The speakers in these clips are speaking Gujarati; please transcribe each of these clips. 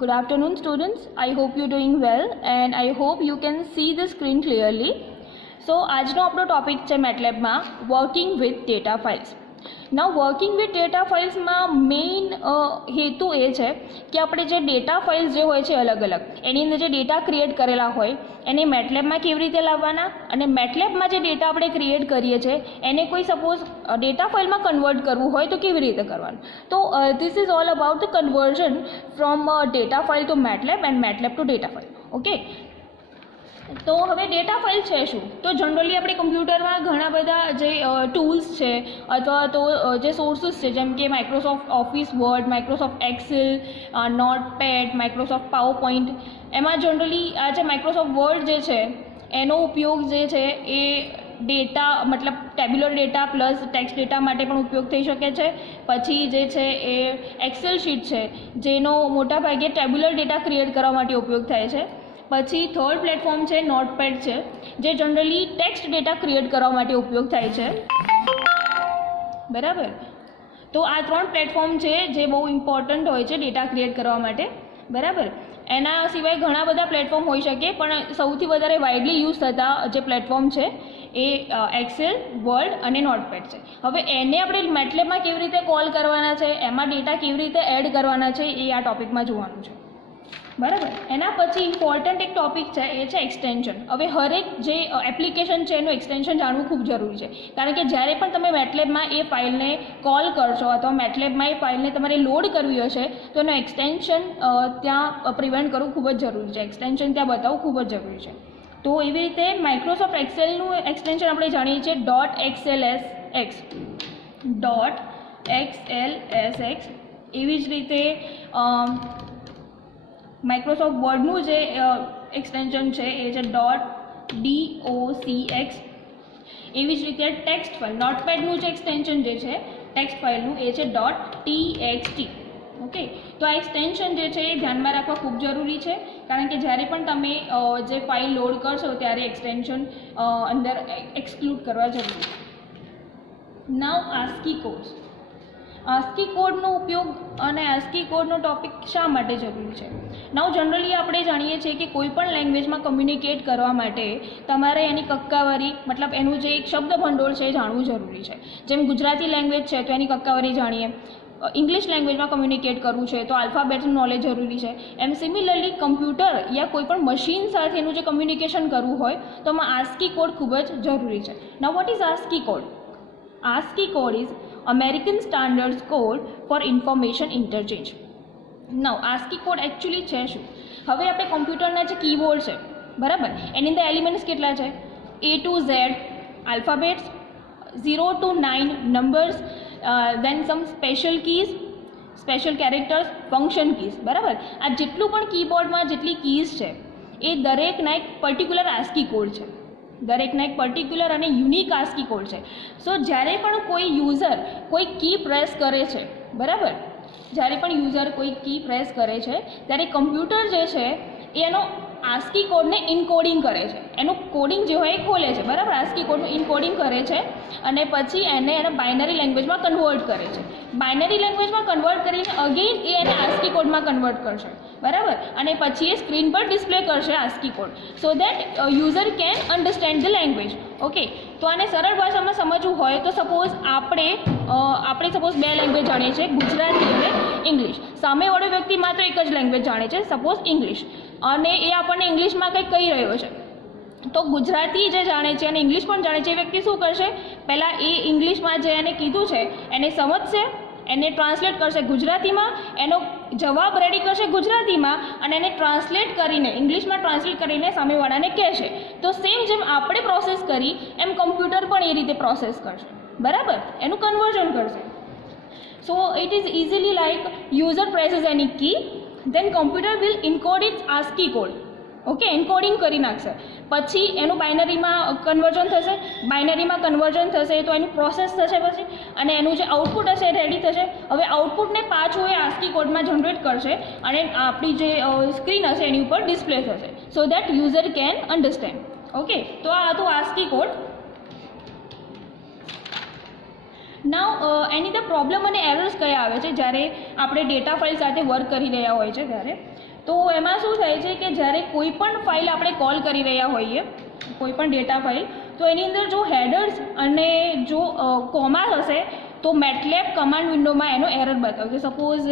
Good afternoon, students. I hope you're doing well and I hope you can see the screen clearly. So, આજનો આપણો ટોપિક છે MATLABમાં working with data files. Now working with data ફાઇલ્સમાં મેઇન હેતુ એ છે કે આપણે જે ડેટા ફાઇલ્સ જે હોય છે અલગ અલગ એની અંદર જે ડેટા ક્રિએટ કરેલા હોય એને MATLABમાં કેવી રીતે લાવવાના અને MATLABમાં જે ડેટા આપણે ક્રિએટ કરીએ છીએ એને કોઈ સપોઝ ડેટા ફાઇલમાં કન્વર્ટ કરવું હોય તો કેવી રીતે કરવાનું. તો this is all about the conversion from data file to MATLAB and MATLAB to data file. Okay, તો હવે ડેટા ફાઇલ છે શું? તો જનરલી આપણે કમ્પ્યુટરમાં ઘણા બધા જે ટૂલ્સ છે અથવા તો જે સોર્સિસ છે જેમ કે Microsoft Office Word, Microsoft Excel, Notepad, Microsoft PowerPoint, એમાં જનરલી આ જે માઇક્રોસોફ્ટ વર્ડ જે છે એનો ઉપયોગ જે છે એ ડેટા મતલબ tabular data plus text data માટે પણ ઉપયોગ થઈ શકે છે. પછી જે છે એ એક્સેલ શીટ છે જેનો મોટાભાગે ટેબ્યુલર ડેટા ક્રિએટ કરવા માટે ઉપયોગ થાય છે. પછી થર્ડ પ્લેટફોર્મ છે નોટપેડ છે જે જનરલી ટેક્સ્ટ ડેટા ક્રિએટ કરવા માટે ઉપયોગ થાય છે. બરાબર, તો આ ત્રણ પ્લેટફોર્મ છે જે બહુ ઇમ્પોર્ટન્ટ હોય છે ડેટા ક્રિએટ કરવા માટે. બરાબર, એના સિવાય ઘણા બધા પ્લેટફોર્મ હોઈ શકે પણ સૌથી વધારે વાઇડલી યુઝ થતા જે પ્લેટફોર્મ છે એ એક્સેલ, વર્ડ અને નોટપેડ છે. હવે એને આપણે MATLABમાં કેવી રીતે કોલ કરવાના છે, એમાં ડેટા કેવી રીતે એડ કરવાના છે એ આ ટોપિકમાં જોવાનું છે. બરાબર, એના પછી ઇમ્પોર્ટન્ટ એક ટોપિક છે એ છે એક્સટેન્શન. હવે હરેક જે એપ્લિકેશન છે એનું એક્સટેન્શન જાણવું ખૂબ જરૂરી છે કારણ કે જ્યારે પણ તમે MATLABમાં એ ફાઇલને કોલ કરશો અથવા MATLABમાં એ ફાઇલને તમારે લોડ કરવી હશે તો એનું એક્સટેન્શન ત્યાં પ્રિવેન્ટ કરવું ખૂબ જ જરૂરી છે. એક્સટેન્શન ત્યાં બતાવવું ખૂબ જ જરૂરી છે. તો એવી રીતે માઇક્રોસોફ્ટ એક્સેલનું એક્સટેન્શન આપણે જાણીએ છીએ .xlsx. એવી જ રીતે માઇક્રોસોફ્ટ વર્ડનું જે એક્સટેન્શન છે એ છે .docx. એવી જ રીતે ટેક્સ્ટ ફાઇલ નોટપેડનું જે એક્સટેન્શન જે છે ટેક્સ્ટ ફાઇલનું એ છે .txt. ઓકે, તો આ એક્સટેન્શન જે છે એ ધ્યાનમાં રાખવા ખૂબ જરૂરી છે કારણ કે જ્યારે પણ તમે જે ફાઇલ લોડ કરશો ત્યારે એક્સટેન્શન અંદર એક્સક્લુડ કરવા જરૂરી છે. નાઉ ASCII કોડ્સ. ASCII કોડનો ઉપયોગ અને ASCII કોડનો ટોપિક શા માટે જરૂરી છે? નાઉ જનરલી આપણે જાણીએ છીએ કે કોઈ પણ લેંગ્વેજમાં કમ્યુનિકેટ કરવા માટે તમારે એની કક્કાવારી મતલબ એનું જે એક શબ્દ ભંડોળ છે એ જાણવું જરૂરી છે. જેમ ગુજરાતી લેંગ્વેજ છે તો એની કક્કાવારી જાણીએ, ઇંગ્લિશ લેંગ્વેજમાં કમ્યુનિકેટ કરવું છે તો આલ્ફાબેટનું નોલેજ જરૂરી છે. એમ સિમિલરલી કમ્પ્યુટર યા કોઈ પણ મશીન સાથેનું જે કમ્યુનિકેશન કરવું હોય તો એમાં ASCII કોડ ખૂબ જ જરૂરી છે. નાઉ what is ASCII code? ASCII code is American Standards Code for Information Interchange. Now ASCII code actually છે શું? હવે આપણે કમ્પ્યુટરના જે કીબોર્ડ છે બરાબર એની અંદર એલિમેન્ટ્સ કેટલા છે? A to Z alphabets, 0 to 9 numbers, then some special keys, special characters, function keys. બરાબર, આ જેટલું પણ કીબોર્ડમાં જેટલી કીઝ છે એ દરેકના એક પર્ટિક્યુલર ASCII કોડ છે. દરેકના એક પર્ટિક્યુલર અને યુનિક ASCII કોડ છે. સો જ્યારે પણ કોઈ યુઝર કોઈ કી પ્રેસ કરે છે બરાબર, જ્યારે પણ યુઝર કોઈ કી પ્રેસ કરે છે ત્યારે કમ્પ્યુટર જે છે એ એનો ASCII કોડને ઇનકોડિંગ કરે છે. એનું કોડિંગ જે હોય એ ખોલે છે બરાબર, ASCII કોડનું ઇનકોડિંગ કરે છે અને પછી એને બાઇનરી લેંગ્વેજમાં કન્વર્ટ કરે છે. બાઇનરી લેંગ્વેજમાં કન્વર્ટ કરીને અગેઇન એ એને ASCII કોડમાં કન્વર્ટ કરશે બરાબર, અને પછી એ સ્ક્રીન પર ડિસ્પ્લે કરશે ASCII code so that user can understand the language. Okay, તો આને સરળ ભાષામાં સમજવું હોય તો સપોઝ આપણે સપોઝ બે લેંગ્વેજ જાણીએ છીએ, ગુજરાતી અને ઇંગ્લિશ. સામેવાળો વ્યક્તિ માત્ર એક જ લેંગ્વેજ જાણે છે, સપોઝ ઇંગ્લિશ, અને એ આપણને ઇંગ્લિશમાં કંઈક કહી રહ્યો છે તો ગુજરાતી જે જાણે છે અને ઇંગ્લિશ પણ જાણે છે એ વ્યક્તિ શું કરશે? પહેલાં એ ઇંગ્લિશમાં જે એને કીધું છે એને સમજશે, એને ટ્રાન્સલેટ કરશે ગુજરાતીમાં, એનો જવાબ રેડી કરશે ગુજરાતીમાં અને એને ટ્રાન્સલેટ કરીને ઇંગ્લિશમાં ટ્રાન્સલેટ કરીને સામેવાળાને કહેશે. તો સેમ જેમ આપણે પ્રોસેસ કરી એમ કમ્પ્યુટર પણ એ રીતે પ્રોસેસ કરશે બરાબર, એનું કન્વર્ઝન કરશે. So it is easily like user presses any key, then computer will encode its ASCII code. Okay, encoding કરી નાખશે, પછી એનું બાઇનરીમાં કન્વર્ઝન થશે, બાઇનરીમાં કન્વર્ઝન થશે તો એનું પ્રોસેસ થશે પછી અને એનું જે આઉટપુટ હશે એ રેડી થશે. હવે આઉટપુટને પાછું એ ASCII કોડમાં જનરેટ કરશે અને આપણી જે સ્ક્રીન હશે એની ઉપર ડિસ્પ્લે થશે so that user can understand. Okay, તો આ હતું ASCII code. Now any the problem અને એરર્સ કયા આવે છે જ્યારે આપણે ડેટા ફાઇલ સાથે વર્ક કરી રહ્યા હોય છે ત્યારે. તો એમાં શું થાય છે કે જ્યારે કોઈ પણ ફાઇલ આપણે કોલ કરી રહ્યા હોઈએ, કોઈ પણ ડેટા ફાઇલ, તો એની અંદર જો હેડર્સ અને જો કોમા હશે તો મેટલેબ કમાન્ડ વિન્ડોમાં એનો એરર બતાવશે. સપોઝ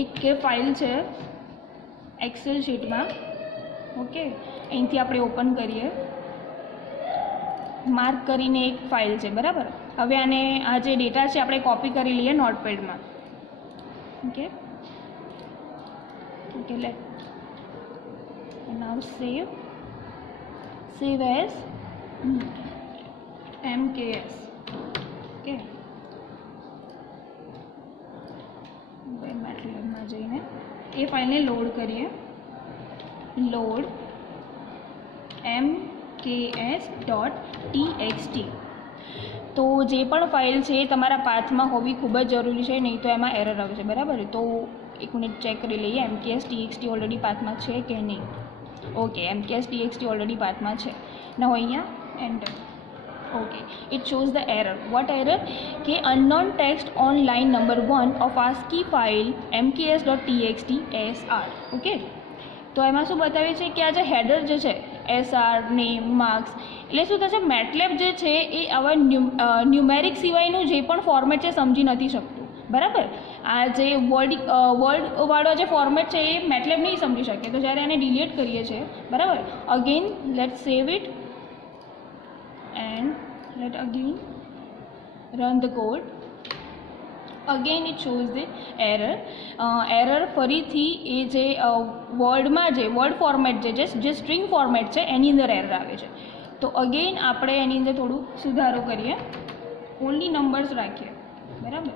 એક ફાઇલ છે એક્સેલ શીટમાં, ઓકે, અહીંથી આપણે ઓપન કરીએ, માર્ક કરીને એક ફાઇલ છે, બરાબર. હવે આને આ જે ડેટા છે આપણે કોપી કરી લઈએ નોટપેડમાં. ઓકે ઓકે, લેટ નાવ સેવ એઝ MKS. ઓકે, મેટલેબમાં જઈને એ ફાઇલને લોડ કરીએ, લોડ mks.txt. તો જે પણ ફાઇલ છે એ તમારા પાથમાં હોવી ખૂબ જ જરૂરી છે, નહીં તો એમાં એરર આવશે, બરાબર. તો એક મિનિટ ચેક કરી લઈએ mks.txt ઓલરેડી પાથમાં છે કે નહીં. ઓકે, mks.txt ઓલરેડી પાથમાં છે. ના હોય અહીંયા enter. Okay, it shows the error. What error? કે unknown text on line number 1 of ASCII file mks.txt SR. Okay, તો એમાં શું બતાવે છે કે આ જે હેડર જે છે SR, નેમ, માર્ક્સ, એટલે શું થશે, મેટલેબ જે છે એ આવા ન્યુમેરિક સિવાયનું જે પણ ફોર્મેટ છે સમજી નથી શકતું, બરાબર. આ જે વર્ડવાળો જે ફોર્મેટ છે એ મેટલેબ નહીં સમજી શકે. તો જ્યારે આને ડિલીટ કરીએ છીએ, બરાબર, again let save it and let again run the code. Again it shows the error. Error ફરીથી એ જે વર્ડમાં જે વર્ડ ફોર્મેટ જે સ્ટ્રિંગ ફોર્મેટ છે એની અંદર એરર આવે છે. તો અગેન આપણે એની અંદર થોડું સુધારો કરીએ, ઓનલી નંબર્સ રાખીએ, બરાબર.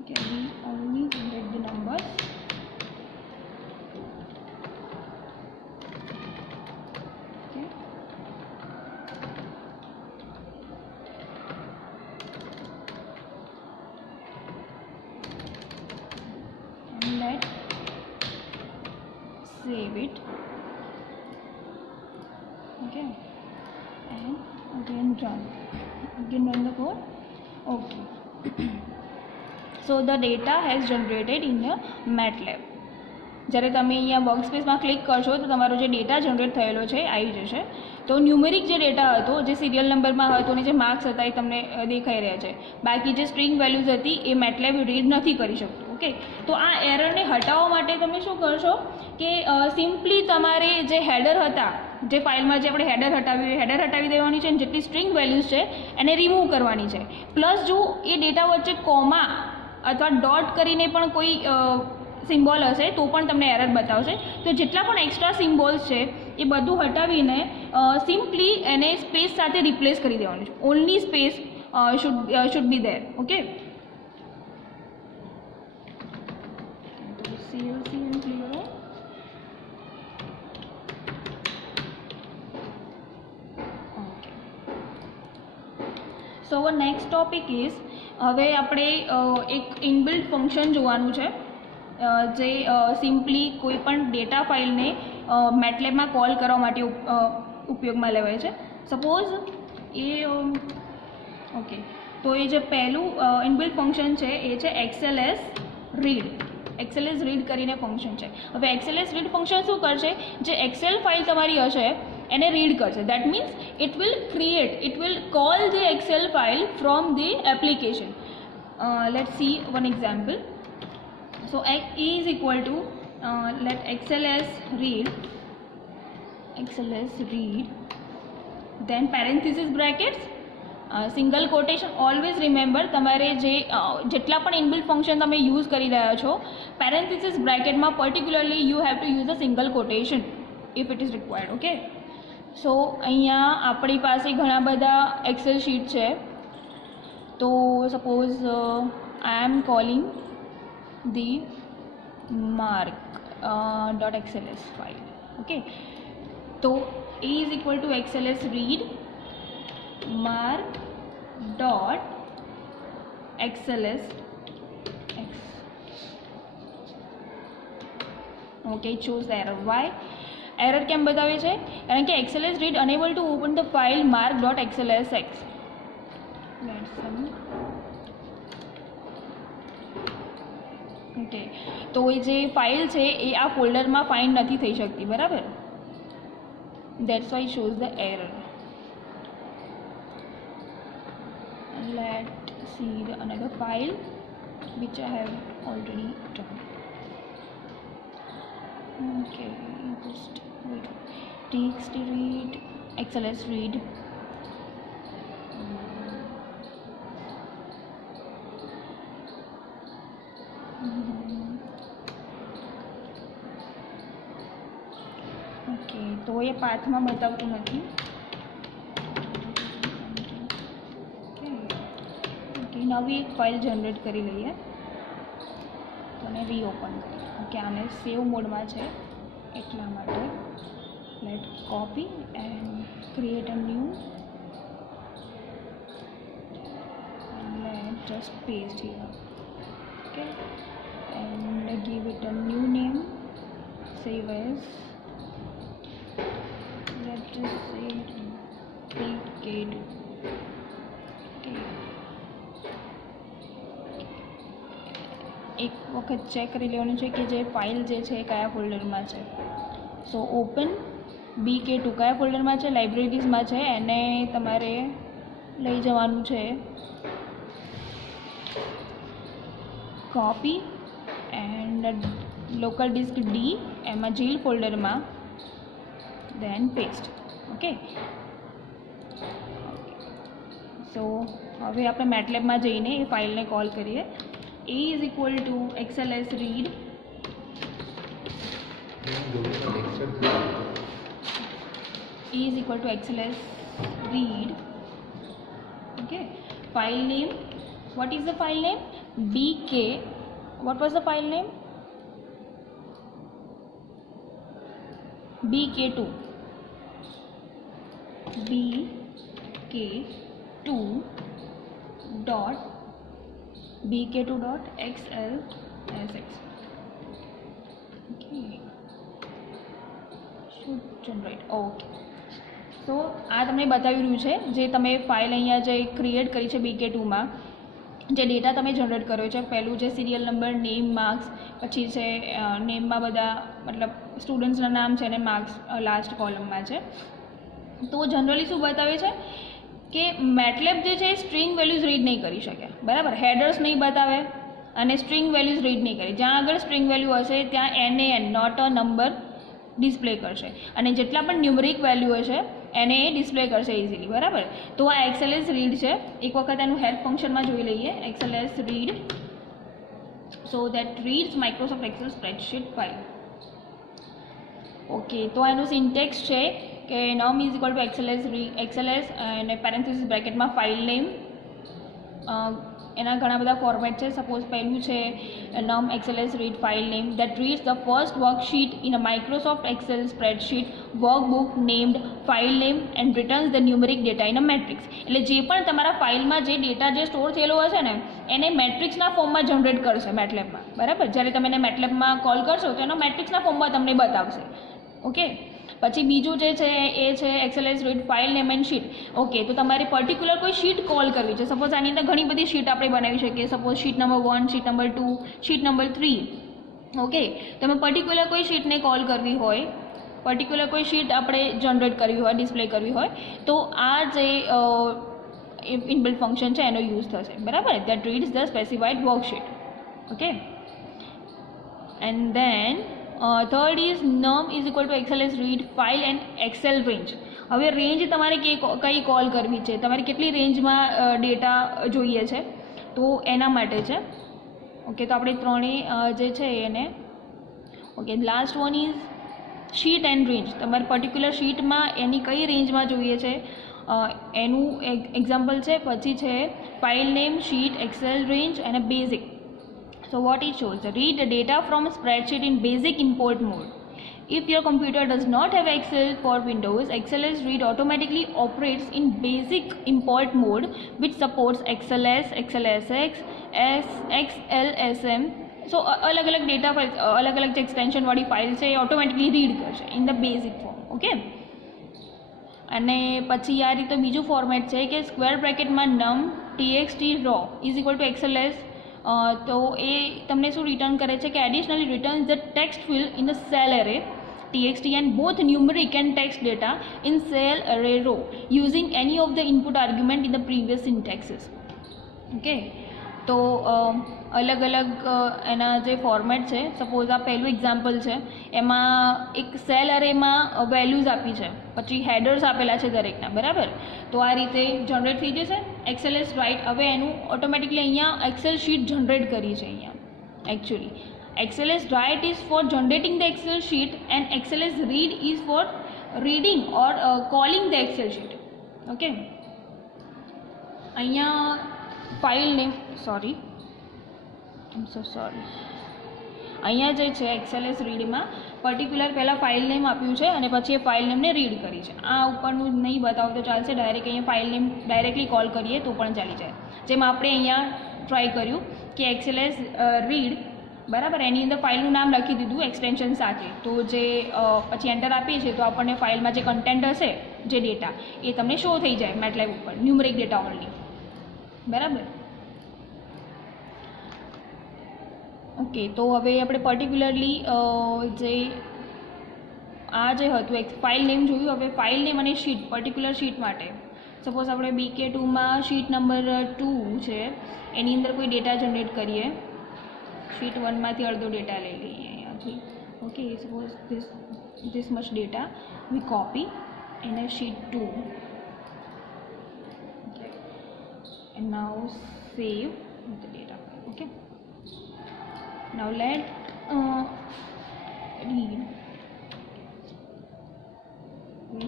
Okay, we only get the numbers. Let's save it. Okay, and again run the code. Okay. So the data has generated in the MATLAB. જ્યારે તમે અહીંયા વર્કસ્પેસમાં ક્લિક કરશો તો તમારો જે ડેટા જનરેટ થયેલો છે આવી જશે. તો ન્યુમેરિક જે ડેટા હતો, જે સિરિયલ નંબરમાં હતો અને જે માર્ક્સ હતા એ તમને દેખાઈ રહ્યા છે. બાકી જે સ્ટ્રિંગ વેલ્યુઝ હતી એ મેટલેબ રીડ નથી કરી શકતું. ઓકે, તો આ એરરને હટાવવા માટે તમે શું કરશો કે સિમ્પલી તમારે જે હેડર હતા, જે ફાઇલમાં જે આપણે હેડર હટાવી દેવાની છે અને જેટલી સ્ટ્રિંગ વેલ્યુઝ છે એને રિમૂવ કરવાની છે. પ્લસ જો એ ડેટા વચ્ચે કોમા અથવા ડોટ કરીને પણ કોઈ સિમ્બોલ હશે તો પણ તમને એરર બતાવશે. તો જેટલા પણ એક્સ્ટ્રા સિમ્બોલ્સ છે એ બધું હટાવીને સિમ્પલી એને સ્પેસ સાથે રિપ્લેસ કરી દેવાનું છે. Only space should be there. Okay, so hour next topic is, હવે આપણે એક ઇનબિલ્ટ ફંક્શન જોવાનું છે જે સિમ્પલી કોઈ પણ ડેટા ફાઇલને મેટલેબમાં કોલ કરવા માટે ઉપયોગમાં લેવાય છે. સપોઝ એ ઓકે, તો એ જે પહેલું ઇનબિલ્ટ ફંક્શન છે એ છે XLS રીડ. XLS રીડ કરીને ફંક્શન છે. હવે XLS રીડ ફંક્શન શું કરશે, જે એક્સેલ ફાઇલ તમારી હશે એને રીડ કરશે. That means it will call the Excel file from the application. Let's see one example. So E is equal to let XLS read then parenthesis brackets single quotation. Always remember, તમારે જેટલા પણ ઇનબિલ્ટ ફંક્શન તમે યુઝ કરી રહ્યા છો, પેરેન્થિસિસ બ્રેકેટમાં particularly you have to use a single quotation if it is required. Okay, so અહીંયા આપણી પાસે ઘણા બધા એક્સેલ શીટ છે. તો suppose I am calling the mark.xls file. Okay, so A is equal to XLS read mark.xls x. Okay, it shows the error. Why error કેમ બતાવે છે? કારણ કે XLS read unable to open the file mark.xlsx. lesson. Okay, તો એ જે ફાઇલ છે એ આ ફોલ્ડરમાં ફાઇન્ડ નથી થઈ શકતી, બરાબર. That's why shows the error. Let see the another file which I have already done. Okay, just wait. Txt read, XLS read. Okay, તો એ પાથમાં બતાવતું નથી. ઓકે, નવી એક ફાઇલ જનરેટ કરી લઈએ તો એને રીઓપન કરીએ. ઓકે, આને સેવ મોડમાં છે એટલા માટે let copy and create a new and let just paste here. Okay, and give it a new name. Save as, let's just say K2. Okay, એક વખત ચેક કરી લેવાનું છે કે જે ફાઇલ જે છે એ કયા ફોલ્ડરમાં છે. સો ઓપન BK2 કયા ફોલ્ડરમાં છે? લાઇબ્રેરીઝમાં છે. એને તમારે લઈ જવાનું છે copy and local disk D એમાં જીલ ફોલ્ડરમાં, દેન પેસ્ટ. ઓકે, સો હવે આપણે મેટલેબમાં જઈને એ ફાઇલને કોલ કરીએ. A is equal to XLS read. A is equal to XLS read. Okay, file name. What is the file name? BK. What was the file name? BK2. BK2 dot BK2.XLSX. Okay, should generate. Okay, so આ તમને બતાવી રહ્યું છે જે તમે ફાઇલ અહીંયા જે ક્રિએટ કરી છે BK2માં, જે ડેટા તમે જનરેટ કર્યો છે. પહેલું જે સિરિયલ નંબર, નેમ, માર્ક્સ, પછી છે નેમમાં બધા મતલબ સ્ટુડન્ટ્સના નામ છે અને માર્ક્સ લાસ્ટ કોલમમાં છે. તો જનરલી શું બતાવે છે કે મેટલેબ જે છે એ સ્ટ્રિંગ વેલ્યુઝ રીડ નહીં કરી શકે, બરાબર. હેડર્સ નહીં બતાવે અને સ્ટ્રિંગ વેલ્યુઝ રીડ નહીં કરે. જ્યાં આગળ સ્ટ્રિંગ વેલ્યુ હશે ત્યાં NaN not a number display કરશે અને જેટલા પણ ન્યુમરિક વેલ્યુ હશે એને એ ડિસ્પ્લે કરશે ઇઝીલી, બરાબર. તો આ XLS રીડ છે. એક વખત એનું હેલ્પ ફંક્શનમાં જોઈ લઈએ. XLS read, so that reads Microsoft Excel spreadsheet file. Okay, તો એનું સિન્ટેક્સ છે કે num is equal to XLS અને પેરેન્થેસિસ બ્રેકેટમાં ફાઇલ નેમ. એના ઘણા બધા ફોર્મેટ છે. સપોઝ પહેલું છે num XLS read file name that reads the first worksheet in a Microsoft Excel spreadsheet workbook named file name and returns the numeric data in a matrix. એટલે જે પણ તમારા ફાઇલમાં જે ડેટા જે સ્ટોર થયેલો હશે ને એને મેટ્રિક્સના ફોર્મમાં જનરેટ કરશે મેટલેબમાં, બરાબર. જ્યારે તમે એને મેટલેબમાં કોલ કરશો તો એનો મેટ્રિક્સના ફોર્મમાં તમને બતાવશે. ઓકે, પછી બીજું જે છે એ છે XLS read file name and sheet. Okay, તો તમારે પર્ટિક્યુલર કોઈ શીટ કોલ કરવી છે. સપોઝ આની અંદર ઘણી બધી શીટ આપણે બનાવી શકીએ. Suppose sheet number 1, sheet number 2, sheet number 3. Okay, તમે પર્ટિક્યુલર કોઈ શીટને કોલ કરવી હોય, પર્ટિક્યુલર કોઈ શીટ આપણે જનરેટ કરવી હોય, ડિસ્પ્લે કરવી હોય, તો આ જે ઇનબિલ્ટ ફંક્શન છે એનો યુઝ થશે, બરાબર. That reads the specified worksheet. Okay, and then third is num is equal to XLS read file and Excel range. હવે રેન્જ તમારે કઈ કોલ કરવી છે, તમારે કેટલી રેન્જમાં ડેટા જોઈએ છે તો એના માટે છે. ઓકે, તો આપણે ત્રણેય જે છે એને. Okay, last one is sheet and range. તમારે પર્ટિક્યુલર શીટમાં એની કઈ રેન્જમાં જોઈએ છે એનું એક્ઝામ્પલ છે. પછી છે file name, sheet, Excel range અને basic. So what it shows, read the data from a spreadsheet in basic import mode. If your computer does not have Excel for Windows, XLS read automatically operates in basic import mode which supports XLS, XLSX, XLSM. So अलग अलग डेटा फाइल, अलग अलग एक्सटेंशन वाली फाइल से ऑटोमेटिकली रीड करશે in the basic form. Okay, અને પછી આ રીતે બીજું ફોર્મેટ છે કે સ્ક્વેર બ્રેકેટમાં num txt raw is equal to XLS, તો એ તમને શું રિટર્ન કરે છે કે additionally returns the text field in a cell array txt and both numeric and text data in cell array row using any of the input argument in the previous syntaxes. Okay, તો અલગ અલગ એના જે ફોર્મેટ છે, સપોઝ આ પહેલું એક્ઝામ્પલ છે, એમાં એક સેલ અરેમાં વેલ્યુઝ આપી છે, પછી હેડર્સ આપેલા છે દરેકના, બરાબર. તો આ રીતે જનરેટ થઈ જશે XLS રાઇટ. હવે એનું ઓટોમેટિકલી અહીંયા એક્સેલ શીટ જનરેટ કરી છે અહીંયા actually. XLS write is for generating the Excel sheet and XLS read is for reading or calling the Excel sheet. Okay, અહીંયા ફાઇલ નેમ, સોરી, આઈ એમ સો સોરી, અહીંયા જે છે XLS રીડમાં પર્ટિક્યુલર પહેલાં ફાઇલ નેમ આપ્યું છે અને પછી એ ફાઇલ નેમને રીડ કરી છે. આ ઉપરનું નહીં બતાવું તો ચાલશે, ડાયરેક્ટ અહીંયા ફાઇલ નેમ ડાયરેક્ટલી કોલ કરીએ તો પણ ચાલી જાય, જેમ આપણે અહીંયા ટ્રાય કર્યું કે XLS રીડ, બરાબર, એની અંદર ફાઇલનું નામ લખી દીધું એક્સટેન્શન સાથે. તો જે પછી એન્ટર આપીએ છીએ તો આપણને ફાઇલમાં જે કન્ટેન્ટ હશે, જે ડેટા, એ તમને શો થઈ જાય મેટલેબ ઉપર, ન્યુમરિક ડેટા ઓનલી, બરાબર. ઓકે, તો હવે આપણે પર્ટિક્યુલરલી જે આ જે હતું એક ફાઇલ નેમ જોયું. હવે ફાઇલ નેમ અને શીટ, પર્ટિક્યુલર શીટ માટે સપોઝ આપણે BK2માં શીટ નંબર 2 છે, એની અંદર કોઈ ડેટા જનરેટ કરીએ. શીટ 1માંથી અડધો ડેટા લઈ લઈએ અહીંયાથી. Okay, suppose this much data we copy in a sheet 2. Okay, and now save the data file. Okay, now let read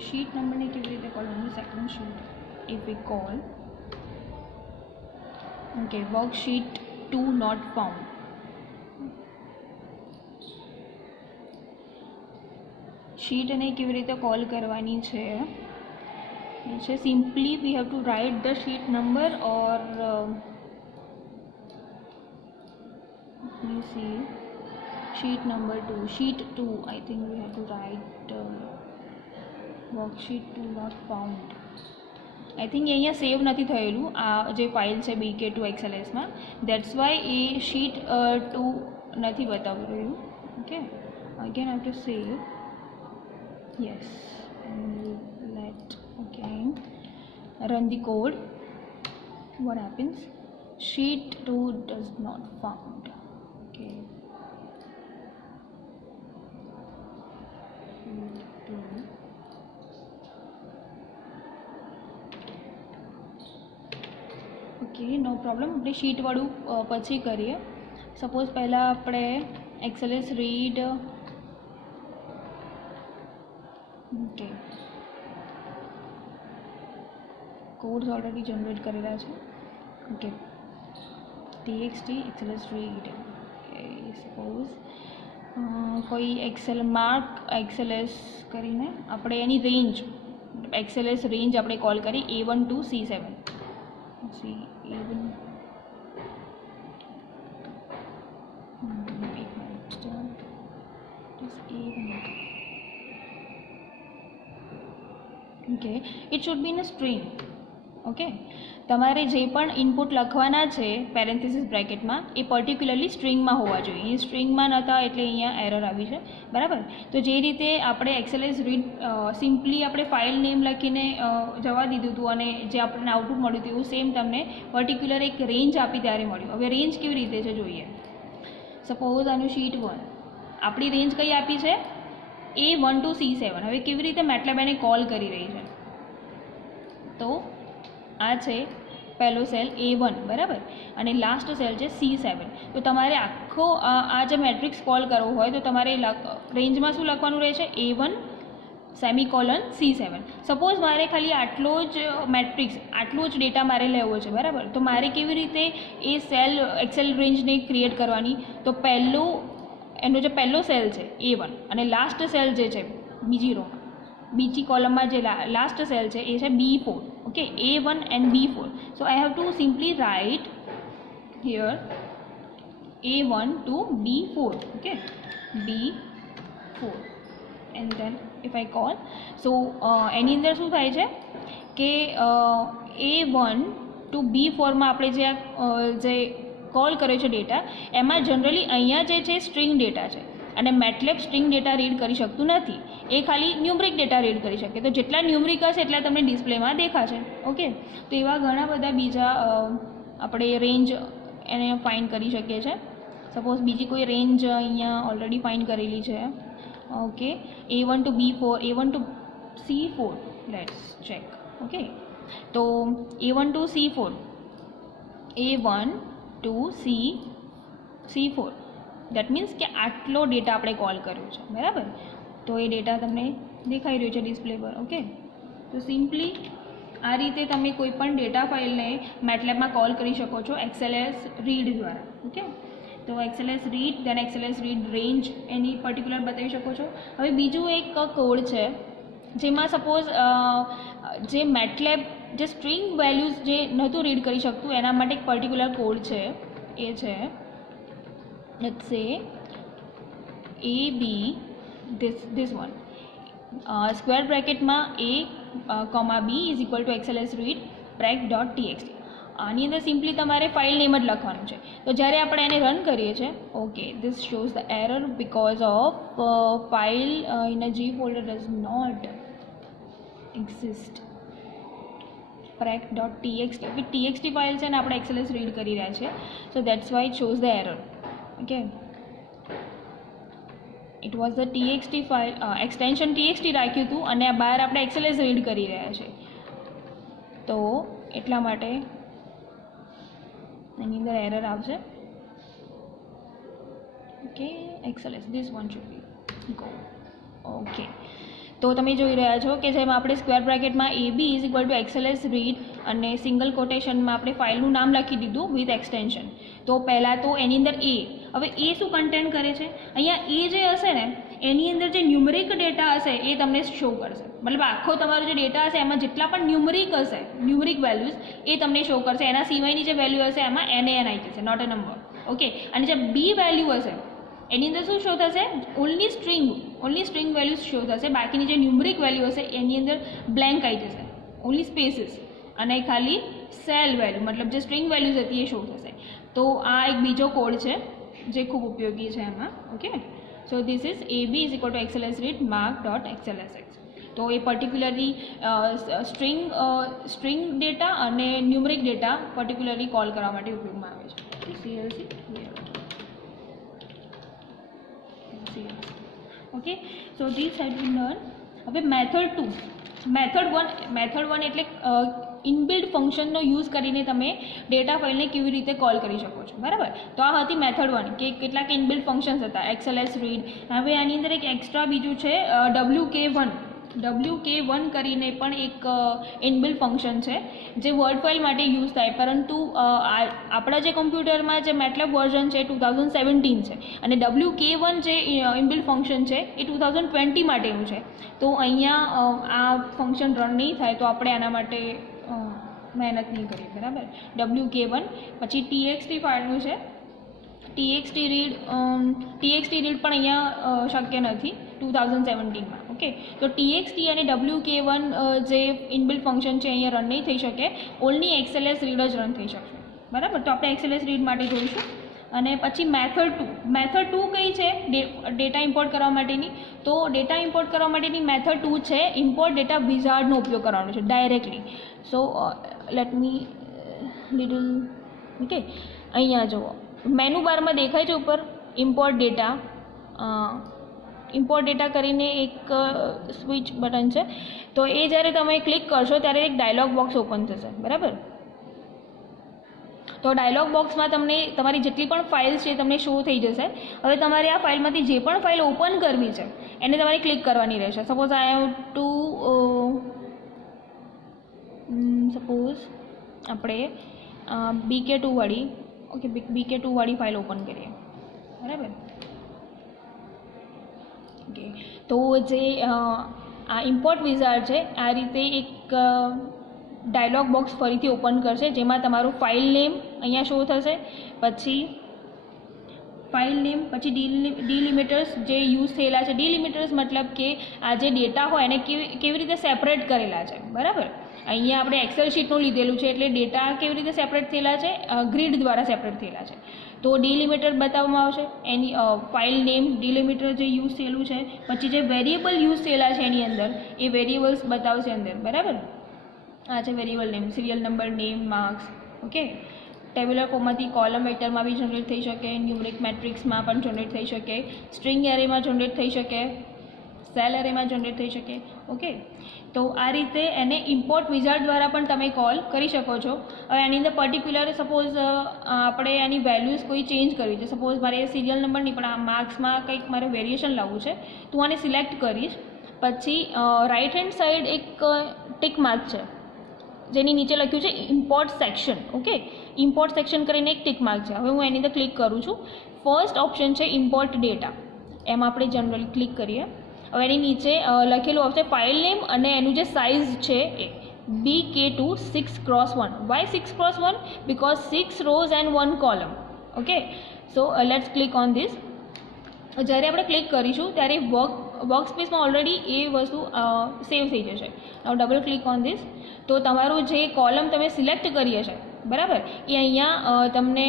sheet number ને કેવી રીતે કોલ કરવું, second sheet if we call, okay, worksheet 2 not found. શીટને કેવી રીતે કોલ કરવાની છે, simply we have to write the sheet number or see sheet number 2, sheet 2 I think we have to write worksheet 2 not found. I think અહીંયા સેવ નથી થયેલું આ જે ફાઇલ છે BK2 XLSમાં, દેટ્સ વાય એ શીટ 2 નથી બતાવી રહ્યું. Okay, again I have to save. Yes, and let again run the code. What happens? Sheet 2 does not found. Okay, sheet 2. Okay, no problem. આપણે શીટ વાળું પછી કરીએ. સપોઝ પહેલાં આપણે XLS read, okay, codes already generate કરેલા છે. Okay, txt XLS read, suppose કોઈ એક્સેલ માર્ક XLS કરીને આપણે એની રેન્જ XLS રેન્જ આપણે કોલ કરી A1 to C7. A1 okay, it should be in a string. Okay, તમારે જે પણ ઇનપુટ લખવાના છે પેરેન્થેસિસ બ્રેકેટમાં એ પર્ટિક્યુલરલી સ્ટ્રિંગમાં હોવા જોઈએ. એ સ્ટ્રિંગમાં નહોતા એટલે અહીંયા એરર આવી છે, બરાબર. તો જે રીતે આપણે XLS રીડ સિમ્પલી આપણે ફાઇલ નેમ લખીને જવા દીધું હતું અને જે આપણને આઉટપુટ મળ્યું હતું એવું સેમ તમને પર્ટિક્યુલર એક રેન્જ આપી ત્યારે મળ્યું. હવે રેન્જ કેવી રીતે છે જોઈએ. સપોઝ આનું શીટ 1, આપણી રેન્જ કઈ આપી છે A1 to C7. હવે કેવી રીતે મેટલેબ એને કોલ કરી રહી છે, તો આ છે પહેલો સેલ A1, બરાબર, અને લાસ્ટ સેલ છે C7. તો તમારે આખો આ જે મેટ્રિક્સ કોલ કરવો હોય તો તમારે રેન્જમાં શું લખવાનું રહેશે, A1 સેમિકોલન C7. સપોઝ મારે ખાલી આટલો જ મેટ્રિક્સ, આટલો જ ડેટા મારે લેવો છે, બરાબર. તો મારે કેવી રીતે એ સેલ એક્સેલ રેન્જને ક્રિએટ કરવાની, તો પહેલું એનો જે પહેલો સેલ છે A1 અને લાસ્ટ સેલ જે છે બીજી રો, બીજી કોલમમાં જે લાસ્ટ સેલ છે એ છે B4. Okay, A1 and B4. So I have to simply write here A1 to B4. Okay, B4 and then if I call, so એની અંદર શું થાય છે કે A1 ટુ B4માં આપણે જે કોલ કર્યો છે ડેટા, એમાં જનરલી અહીંયા જે છે સ્ટ્રિંગ ડેટા છે અને મેટલેબ સ્ટ્રિંગ ડેટા રીડ કરી શકતું નથી, એ ખાલી ન્યુમરિક ડેટા રીડ કરી શકે. તો જેટલા ન્યુમરિક હશે એટલા તમને ડિસ્પ્લેમાં દેખાશે. ઓકે, તો એવા ઘણા બધા બીજા આપણે રેન્જ એને ફાઇન્ડ કરી શકીએ છીએ. સપોઝ બીજી કોઈ રેન્જ અહીંયા ઓલરેડી ફાઇન્ડ કરેલી છે. Okay, A1 to B4, A1 to C4, let's check. Okay, તો A1 to C4, A1 to C4, that means કે આટલો ડેટા આપણે કોલ કર્યો છે, બરાબર. તો એ ડેટા તમને દેખાઈ રહ્યો છે ડિસ્પ્લે પર. ઓકે, તો સિમ્પલી આ રીતે તમે કોઈ પણ ડેટા ફાઇલને મેટલેબમાં કોલ કરી શકો છો XLS રીડ દ્વારા. ઓકે, તો XLS રીડ, દેન XLS રીડ રેન્જ એની પર્ટિક્યુલર બતાવી શકો છો. હવે બીજું એક કોડ છે જેમાં સપોઝ જે મેટલેબ જે સ્ટ્રિંગ વેલ્યુઝ જે નહોતું રીડ કરી શકતું એના માટે એક પર્ટિક્યુલર કોડ છે. એ છે લેટ્સ સે AB, this one, સ્ક્વેર બ્રેકેટમાં A, B is equal to XLS read break.txt. આની અંદર સિમ્પલી તમારે ફાઇલ નેમ જ લખવાનું છે. તો જ્યારે આપણે એને રન કરીએ છીએ, okay, this shows the error because of file in a G folder does not exist break.txt. હવે txt ફાઇલ છે ને આપણે XLS રીડ કરી રહ્યા છે, સો that's why it shows the error. Okay, it was the txt file, extension txt રાખ્યું હતું અને બહાર આપણે XLS રીડ કરી રહ્યા છે, તો એટલા માટે એની અંદર એરર આવશે. Okay, XLS, this one should be go. Okay, તો તમે જોઈ રહ્યા છો કે જેમ આપણે સ્ક્વેર બ્રેકેટમાં AB is equal to XLS read અને સિંગલ કોટેશનમાં આપણે ફાઇલનું નામ લખી દીધું વિથ એક્સટેન્શન. તો પહેલાં તો એની અંદર A, હવે એ શું કન્ટેન્ટ કરે છે, અહીંયા એ જે હશે ને એની અંદર જે ન્યુમરિક ડેટા હશે એ તમને શો કરશે. મતલબ આખો તમારો જે ડેટા હશે એમાં જેટલા પણ ન્યુમરિક હશે, ન્યુમરિક વેલ્યુઝ એ તમને શો કરશે. એના સિવાયની જે વેલ્યુ હશે એમાં NaN આવી જશે, નોટ અ નંબર. ઓકે, અને જે B વેલ્યુ હશે એની અંદર શું શો થશે, ઓનલી સ્ટ્રિંગ વેલ્યુઝ શો થશે. બાકીની જે ન્યુમરિક વેલ્યુ હશે એની અંદર બ્લેન્ક આવી જશે, ઓનલી સ્પેસીસ, અને ખાલી સેલ વેલ્યુ મતલબ જે સ્ટ્રિંગ વેલ્યુઝ હતી એ શો થશે. તો આ એક બીજો કોડ છે જે ખૂબ ઉપયોગી છે એમાં. Okay, so this is AB is equal to XLS read mark.xlsx. તો એ પર્ટિક્યુલરલી સ્ટ્રિંગ ડેટા અને ન્યુમરિક ડેટા પર્ટિક્યુલરલી કોલ કરવા માટે ઉપયોગમાં આવે છે. CLC. Okay, so this had been learn. હવે મેથડ 2, મેથડ 1 એટલે ઇનબિલ્ટ ફંક્શનનો યુઝ કરીને તમે ડેટા ફાઇલને કેવી રીતે કોલ કરી શકો છો, બરાબર. તો આ હતી મેથડ 1 કે કેટલાક ઇનબિલ્ટ ફંક્શન્સ હતા XLS રીડ. હવે આની અંદર એક એક્સ્ટ્રા બીજું છે WK1 કરીને પણ એક ઇનબિલ્ટ ફંક્શન છે જે વર્ડ ફાઇલ માટે યુઝ થાય, પરંતુ આપણા જે કમ્પ્યુટરમાં જે મેટલેબ વર્ઝન છે 2017 છે અને WK1 જે ઇનબિલ્ટ ફંક્શન છે એ 2020 માટેનું છે. તો અહીંયા આ ફંક્શન રન નહીં થાય, તો આપણે આના માટે મહેનત નહીં કરીએ, બરાબર. WK1 પછી TXT ફાઇલનું છે TXT રીડ પણ અહીંયા શક્ય નથી 2017માં. ઓકે, તો TXT અને WK1 જે ઇનબિલ્ટ ફંક્શન છે અહીંયા રન નહીં થઈ શકે, ઓનલી XLS રીડ જ રન થઈ શકશે, બરાબર. તો આપણે XLS રીડ માટે જોઈશું. અને પછી મેથડ 2 કઈ છે ડેટા ઇમ્પોર્ટ કરવા માટેની, તો ડેટા ઇમ્પોર્ટ કરવા માટેની મેથડ 2 છે ઇમ્પોર્ટ ડેટા વિઝાર્ડનો ઉપયોગ કરવાનો છે directly. So let me little. Okay, અહીંયા જુઓ મેનુ બારમાં દેખાય છે ઉપર ઇમ્પોર્ટ ડેટા કરીને એક સ્વિચ બટન છે. તો એ જ્યારે તમે ક્લિક કરશો ત્યારે એક ડાયલોગ બોક્સ ઓપન થશે, બરાબર. તો ડાયલોગ બોક્સમાં તમને તમારી જેટલી પણ ફાઇલ્સ છે તમને શો થઈ જશે. હવે તમારે આ ફાઇલમાંથી જે પણ ફાઇલ ઓપન કરવી છે એને તમારે ક્લિક કરવાની રહેશે. Suppose I have two suppose આપણે BK2 વાળી, ઓકે, BK2 વાળી ફાઇલ ઓપન કરીએ, બરાબર. ઓકે, તો જે આ ઇમ્પોર્ટ વિઝાર્ડ છે આ રીતે એક ડાયલોગ બોક્સ ફરીથી ઓપન કરશે જેમાં તમારું ફાઇલ નેમ અહીંયા શો થશે, પછી ફાઇલ નેમ, પછી ડીલિમિટર્સ જે યુઝ થયેલા છે. ડીલિમિટર્સ મતલબ કે આ જે ડેટા હોય એને કેવી રીતે સેપરેટ કરેલા છે, બરાબર. અહીંયા આપણે એક્સેલ શીટનું લીધેલું છે એટલે ડેટા કેવી રીતે સેપરેટ થયેલા છે, ગ્રીડ દ્વારા સેપરેટ થયેલા છે. તો ડિલિમિટર બતાવવામાં આવશે, એની ફાઇલ નેમ ડિલિમિટર જે યુઝ થયેલું છે, પછી જે વેરિયેબલ યુઝ થયેલા છે એની અંદર એ વેરિયેબલ્સ બતાવશે અંદર, બરાબર. આ છે variable name, serial number, name, marks. Okay, tabular ફોર્મમાંથી કોલમ વેક્ટરમાં બી જનરેટ થઈ શકે, ન્યુમેરિક મેટ્રિક્સમાં પણ જનરેટ થઈ શકે, સ્ટ્રિંગ એરેમાં જનરેટ થઈ શકે, સેલ એરેમાં જનરેટ થઈ શકે. ઓકે, તો આ રીતે એને ઇમ્પોર્ટ વિઝાર્ડ દ્વારા પણ તમે કોલ કરી શકો છો. હવે એની અંદર પર્ટિક્યુલર સપોઝ આપણે એની વેલ્યુઝ કોઈ ચેન્જ કરવી છે, સપોઝ મારે સિરિયલ નંબર નહીં પણ આ માર્ક્સમાં કંઈક મારે વેરિએશન લાવવું છે, તો હું આને સિલેક્ટ કરીશ. પછી રાઇટ હેન્ડ સાઈડ એક ટિક માર્ક છે જેની નીચે લખ્યું છે import section. Okay, import section કરીને એક ટિક માર્ક છે. હવે હું એની અંદર ક્લિક કરું છું. ફર્સ્ટ ઓપ્શન છે ઇમ્પોર્ટ ડેટા, એમાં આપણે જનરલી ક્લિક કરીએ. હવે એની નીચે લખેલું આવશે ફાઇલ નેમ અને એનું જે સાઇઝ છે એ BK2 6x1. Why 6x1? Because 6 rows and 1 column. Okay, so let's click on this. જ્યારે આપણે ક્લિક કરીશું ત્યારે વર્ક સ્પેસમાં ઓલરેડી એ વસ્તુ સેવ થઈ જશે. હવે ડબલ ક્લિક ઓન ધીસ તો તમારું જે કોલમ તમે સિલેક્ટ કરીએ છે, બરાબર, એ અહીંયા તમને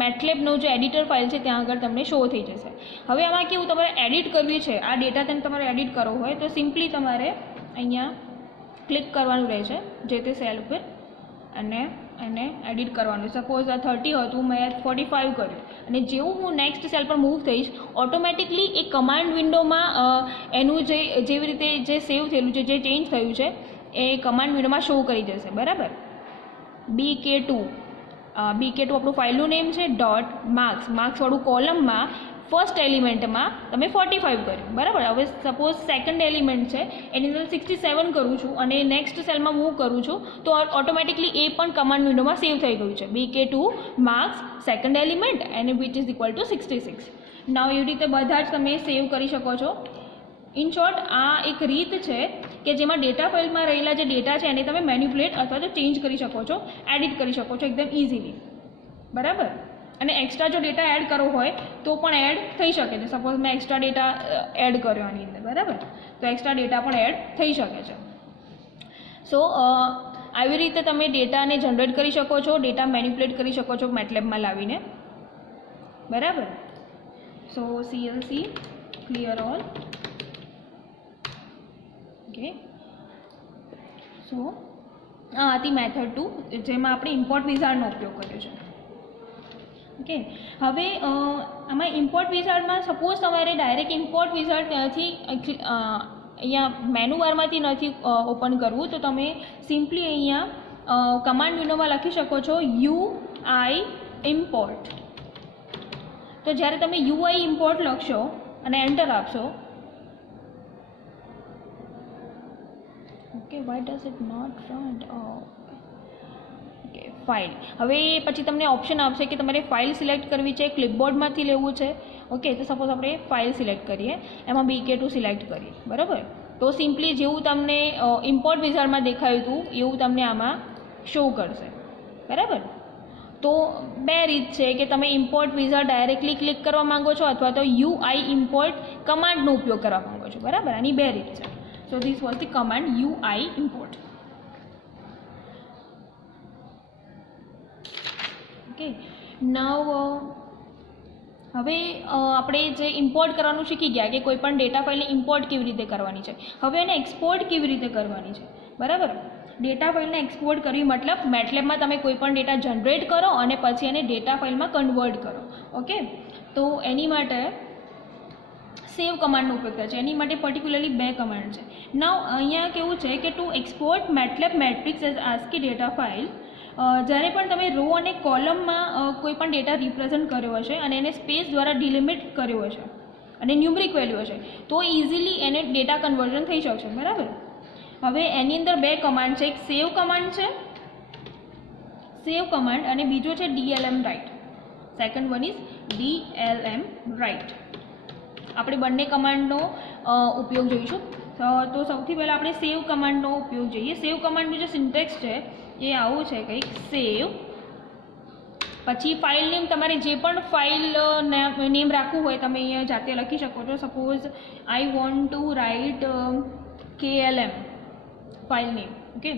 મેટલેબનું જે એડિટર ફાઇલ છે ત્યાં આગળ તમને શો થઈ જશે. હવે આમાં કેવું, તમારે એડિટ કરવી છે, આ ડેટા તમારે એડિટ કરવો હોય તો સિમ્પલી તમારે અહીંયા ક્લિક કરવાનું રહે છે જે તે સેલ ઉપર અને એને એડિટ કરવાનું. સપોઝ આ 30 હતું, મેં 45 કર્યું અને જેવું હું નેક્સ્ટ સેલ પર મૂવ થઈશ ઓટોમેટિકલી એ કમાન્ડ વિન્ડોમાં એનું જેવી રીતે જે સેવ થયેલું છે, જે ચેન્જ થયું છે એ કમાન્ડ વિન્ડોમાં શો કરી જશે, બરાબર. BK2 આપણું ફાઇલનું નેમ છે, ડોટ માર્ક્સવાળું કોલમમાં ફર્સ્ટ એલિમેન્ટમાં તમે 45 કર્યું, બરાબર. હવે સપોઝ સેકન્ડ એલિમેન્ટ છે એની અંદર 67 કરું છું અને નેક્સ્ટ સેલમાં મૂવ કરું છું તો ઓટોમેટિકલી એ પણ કમાન્ડ વિન્ડોમાં સેવ થઈ ગયું છે, BK2 માર્ક્સ સેકન્ડ એલિમેન્ટ અને વિચ ઇઝ ઇક્વલ ટુ 66. નાવ એવી રીતે બધા જ તમે સેવ કરી શકો છો. ઇન શોર્ટ, આ એક રીત છે કે જેમાં ડેટા ફાઇલમાં રહેલા જે ડેટા છે એને તમે મેન્યુપ્યુલેટ અથવા તો ચેન્જ કરી શકો છો, એડિટ કરી શકો છો એકદમ ઇઝીલી, બરાબર. અને એક્સ્ટ્રા જો ડેટા એડ કરવો હોય તો પણ એડ થઈ શકે છે. સપોઝ મેં એક્સ્ટ્રા ડેટા એડ કર્યો આની અંદર, બરાબર, તો એક્સ્ટ્રા ડેટા પણ એડ થઈ શકે છે. સો આવી રીતે તમે ડેટાને જનરેટ કરી શકો છો, ડેટા મેન્યુપ્યુલેટ કરી શકો છો મેટલેબમાં લાવીને, બરાબર. સો CLC ક્લિયર ઓલ. ઓકે, સો આ હતી મેથડ 2 જેમાં આપણે ઇમ્પોર્ટ વિઝાર્ડનો ઉપયોગ કર્યો છે. ઓકે, હવે આમાં ઇમ્પોર્ટ વિઝાર્ડમાં સપોઝ તમારે ડાયરેક્ટ ઇમ્પોર્ટ વિઝાર્ડ ત્યાંથી અહીંયા મેનુ બારમાંથી નથી ઓપન કરવું તો તમે સિમ્પલી અહીંયા કમાન્ડ વિન્ડોમાં લખી શકો છો UI import. તો જ્યારે તમે UI import લખશો અને એન્ટર આપશો, okay, why does it not run? Okay, file. હવે પછી તમને ઓપ્શન આપશે કે તમારે ફાઇલ સિલેક્ટ કરવી છે, ક્લિપબોર્ડમાંથી લેવું છે. ઓકે, તો સપોઝ આપણે ફાઇલ સિલેક્ટ કરીએ, એમાં BK2 સિલેક્ટ કરીએ, બરાબર. તો સિમ્પલી જેવું તમને ઇમ્પોર્ટ વિઝાર્ડમાં દેખાયું હતું એવું તમને આમાં શો કરશે, બરાબર. તો બે રીત છે કે તમે ઇમ્પોર્ટ વિઝાર્ડ ડાયરેક્ટલી ક્લિક કરવા માંગો છો અથવા તો UI import કમાન્ડનો ઉપયોગ કરવા માંગો છો, બરાબર. આની બે રીત છે. So this was the command UI import. Okay, now હવે આપણે જે ઇમ્પોર્ટ કરવાનું શીખી ગયા કે કોઈ પણ ડેટા ફાઇલને ઇમ્પોર્ટ કેવી રીતે કરવાની છે. હવે એને એક્સપોર્ટ કેવી રીતે કરવાની છે, બરાબર. ડેટા ફાઇલને એક્સપોર્ટ કરવી મતલબ મેટલેબમાં તમે કોઈ પણ ડેટા જનરેટ કરો અને પછી એને ડેટા ફાઇલમાં કન્વર્ટ કરો. ઓકે, તો એની માટે સેવ કમાન્ડનો ઉપયોગ થાય છે. એની માટે પર્ટિક્યુલરલી બે કમાન્ડ છે. નાવ અહીંયા કેવું છે કે to export MATLAB matrix as ASCII data file, જ્યારે પણ તમે રો અને કોલમમાં કોઈ પણ ડેટા રિપ્રેઝન્ટ કર્યો હશે અને એને સ્પેસ દ્વારા ડિલિમિટ કર્યો હશે અને ન્યુમરિક વેલ્યુ હશે તો ઇઝીલી એને ડેટા કન્વર્ઝન થઈ શકશે, બરાબર. હવે એની અંદર બે કમાન્ડ છે, એક સેવ કમાન્ડ છે, સેવ કમાન્ડ, અને બીજો છે DLM write. Second one is DLM write. આપણે બંને કમાન્ડનો ઉપયોગ જોઈશું. તો સૌથી પહેલાં આપણે સેવ કમાન્ડનો ઉપયોગ જોઈએ. સેવ કમાન્ડનું જે સિન્ટેક્સ છે એ આવું છે કંઈક, સેવ પછી ફાઇલ નેમ, તમારે જે પણ ફાઇલ નેમ રાખવું હોય તમે અહીંયા જાતે લખી શકો છો. Suppose I want to write KLM file name, okay,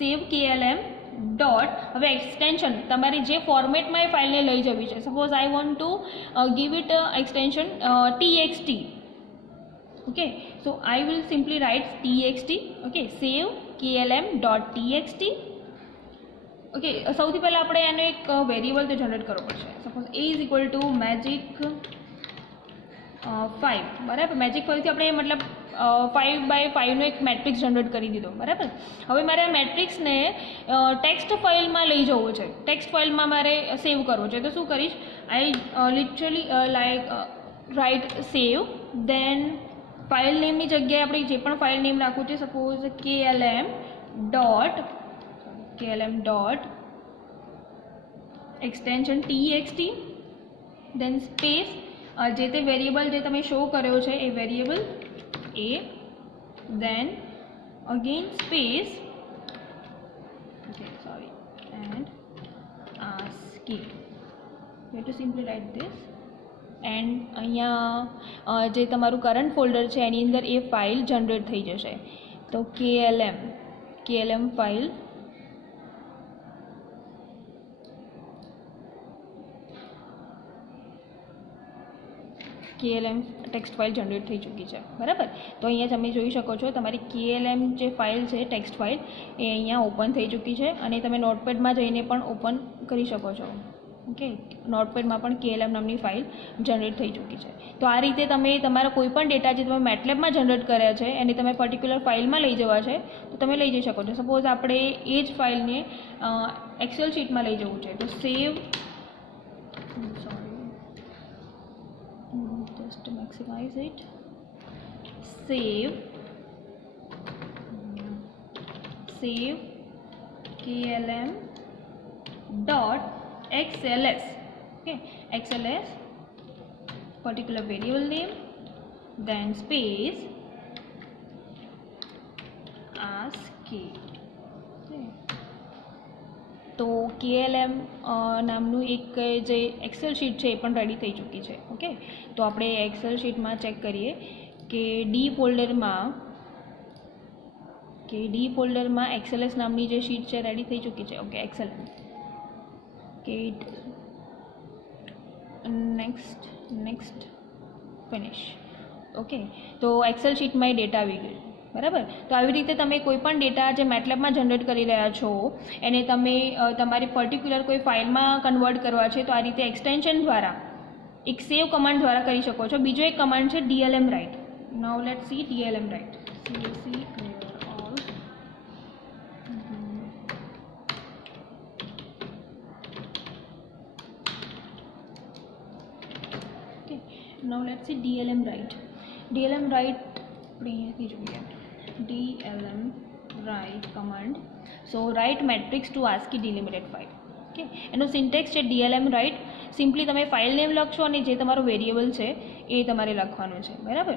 save KLM dot, હવે એક્સટેન્શન તમારી જે ફોર્મેટમાં એ ફાઇલને લઈ જવી છે. Suppose I want to give it extension TXT. okay, so I will simply write TXT. okay, save KLM dot TXT. Okay, સૌથી પહેલાં આપણે એનો એક વેરિયેબલ તો જનરેટ કરવો પડશે. Suppose a is equal two magic 5, બરાબર. મેજિક 5થી આપણે મતલબ 5x5નો એક મેટ્રિક્સ જનરેટ કરી દીધો, બરાબર. હવે મારે આ મેટ્રિક્સને ટેક્સ્ટ ફાઇલમાં લઈ જવું છે, ટેક્સ્ટ ફાઇલમાં મારે સેવ કરવો છે. તો શું કરીશ, I literally write save, then file નેમની જગ્યાએ આપણે જે પણ ફાઇલ નેમ રાખવું છે, suppose KLM dot extension TXT, then space જે તે વેરિયેબલ જે તમે શો કર્યો છે એ variable a, then again space, okay sorry, and ASCII. You have to simply write this, and અહીંયા જે તમારું કરંટ ફોલ્ડર છે એની અંદર એ ફાઇલ જનરેટ થઈ જશે. તો KLM file KLM text file generate થઈ ચૂકી છે, બરાબર. તો અહીંયા તમે જોઈ શકો છો તમારી KLM જે ફાઇલ છે ટેક્સ્ટ ફાઇલ એ અહીંયા ઓપન થઈ ચૂકી છે, અને તમે નોટપેડમાં જઈને પણ ઓપન કરી શકો છો. ઓકે, નોટપેડમાં પણ KLM નામની ફાઇલ જનરેટ થઈ ચૂકી છે. તો આ રીતે તમે તમારા કોઈ પણ ડેટા જે તમે મેટલેબમાં જનરેટ કર્યા છે એને તમે પર્ટિક્યુલર ફાઇલમાં લઈ જવા છે તો તમે લઈ જઈ શકો છો. સપોઝ આપણે એ જ ફાઇલને એક્સેલ શીટમાં લઈ જવું છે, તો સેવ, just to maximize it, save KLM dot XLS. okay, XLS particular variable name, then space ASCII. okay. તો KLM નામનું એક જે એક્સેલ શીટ છે એ પણ રેડી થઈ ચૂકી છે. ઓકે, તો આપણે એક્સેલ શીટમાં ચેક કરીએ કે ડી ફોલ્ડરમાં XLS નામની જે શીટ છે રેડી થઈ ચૂકી છે. Okay, XLM. Okay, next finish. Okay, તો એક્સેલ શીટમાં એ ડેટા આવી ગયો, બરાબર. તો આવી રીતે તમે કોઈ પણ ડેટા જે મેટલેબમાં જનરેટ કરી રહ્યા છો એને તમે તમારી પર્ટિક્યુલર કોઈ ફાઇલમાં કન્વર્ટ કરવા છે તો આ રીતે એક્સટેન્શન દ્વારા એક સેવ કમાન્ડ દ્વારા કરી શકો છો. બીજો એક કમાન્ડ છે DLM write. Now let's see DLM write. Okay, now let's see DLM write. DLM write આપણે અહીંયાથી જોઈએ. DLM write command, so write matrix to ASCII delimited file. Okay, એનો સિન્ટેક્સ છે DLM write. સિમ્પલી તમે ફાઇલ નેમ લખશો અને જે તમારો વેરિયેબલ છે એ તમારે લખવાનું છે, બરાબર.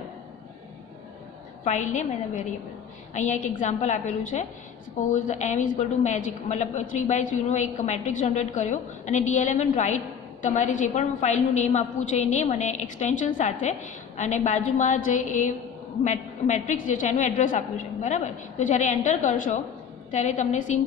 ફાઇલ નેમ અને વેરિયેબલ. અહીંયા એક એક્ઝામ્પલ આપેલું છે. Suppose m is equal two magic, મતલબ 3x3નો એક મેટ્રિક્સ જનરેટ કર્યો અને DLM રાઇટ તમારે જે પણ ફાઇલનું નેમ આપવું છે એ નેમ અને એક્સટેન્શન સાથે, અને બાજુમાં જે એ મેટ્રિક્સ જે છે એનું એડ્રેસ આપ્યું છે, બરાબર. તો જ્યારે એન્ટર કરશો ત્યારે તમને